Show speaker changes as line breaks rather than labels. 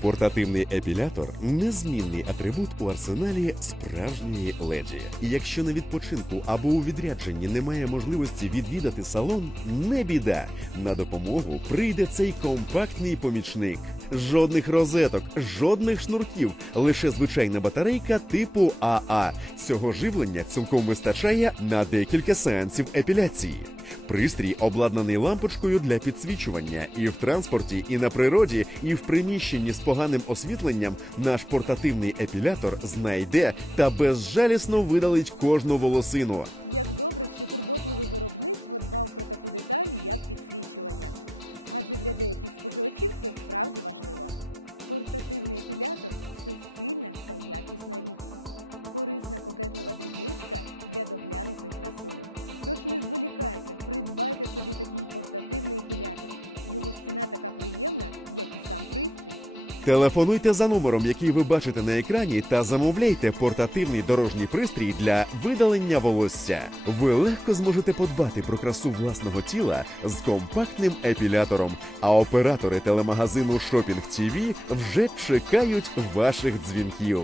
Портативний епілятор незмінний атрибут у арсеналі справжньої леді. Якщо на відпочинку або у відрядженні немає можливості відвідати салон, не біда. На допомогу прийде цей компактний помічник. Жодних розеток, жодних шнурків, лише звичайна батарейка типу АА. Цього живлення цілком вистачає на декілька сеансів епіляції. Пристрій обладнаний лампочкою для підсвічування і в транспорті, і на природі, і в приміщенні з поганим освітленням наш портативний епілятор знайде та безжалісно видалить кожну волосину. Телефонуйте за номером, який ви бачите на екрані, та замовляйте портативний дорожній пристрій для видалення волосся. Ви легко зможете подбати про красу власного тіла з компактним епілятором. А оператори телемагазину Shopping TV вже чекають ваших дзвінків.